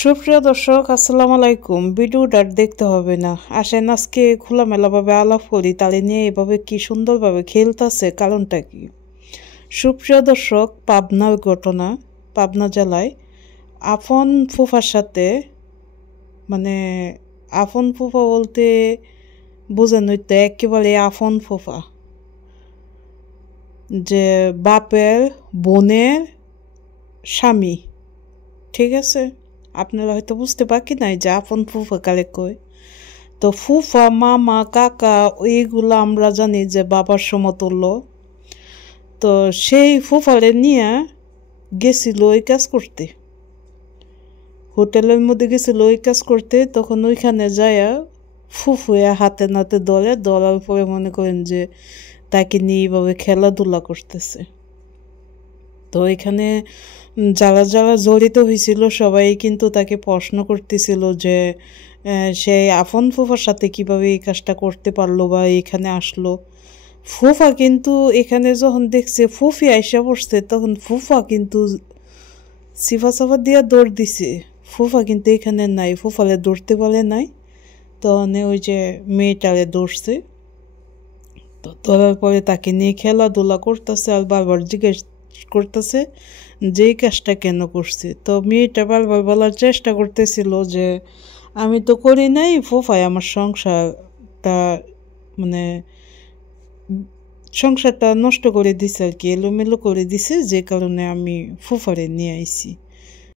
সুপ্রিয় দর্শক, আসসালামু আলাইকুম। ভিডিওটা দেখতে হবে না, আসেন আজকে খোলামেলাভাবে আলাপ করি তালে নিয়ে এভাবে কি সুন্দরভাবে খেলতেছে, কারণটা কি। সুপ্রিয় দর্শক, পাবনার ঘটনা। পাবনা জেলায় আপন ফুফার সাথে, মানে আপন ফুফা বলতে বুঝেন হইতো একেবারে আপন ফুফা, যে বাপের বোনের স্বামী, ঠিক আছে। আপনারা হয়তো বুঝতে বাকি নাই যে আপন ফুফা কারে কয়। তো ফুফা, মামা, কাকা এইগুলো আমরা জানি যে বাবার সমতুল্য। তো সেই ফুফারে নিয়ে গেছিল ওই কাজ করতে, হোটেলের মধ্যে গেছিল ওই কাজ করতে। তখন ওইখানে যায়া ফুফুয়া হাতে নাতে ধরার পরে মনে করেন যে তাকে নিয়ে এইভাবে খেলাধুলা করতেছে। তো এখানে যারা যারা জড়িত হয়েছিল সবাই কিন্তু তাকে প্রশ্ন করতেছিল যে সেই আপন ফুফার সাথে কিভাবে এই কাজটা করতে পারলো বা এখানে আসলো। ফুফা কিন্তু এখানে যখন দেখছে ফুফি আইসা পড়ছে, তখন ফুফা কিন্তু সিফা সাফা দিয়া দৌড় দিছে। ফুফা কিন্তু এখানে নাই, ফুফালে দৌড়তে পারে নাই। তখন ওই যে মেয়েটারে দৌড়ছে। তো ধরার পরে তাকে নিয়ে খেলাধুলা করতেছে আর বারবার জিজ্ঞেস করতেছে যে এই কাজটা কেন করছে। তো মেয়েটা বারবার বলার চেষ্টা করতেছিল যে আমি তো করি নাই, ফুফাই আমার সংসারটা মানে সংসারটা নষ্ট করে দিছে আর কি, এলোমেলো করে দিছে, যে কারণে আমি ফুফারে নিয়ে আইছি।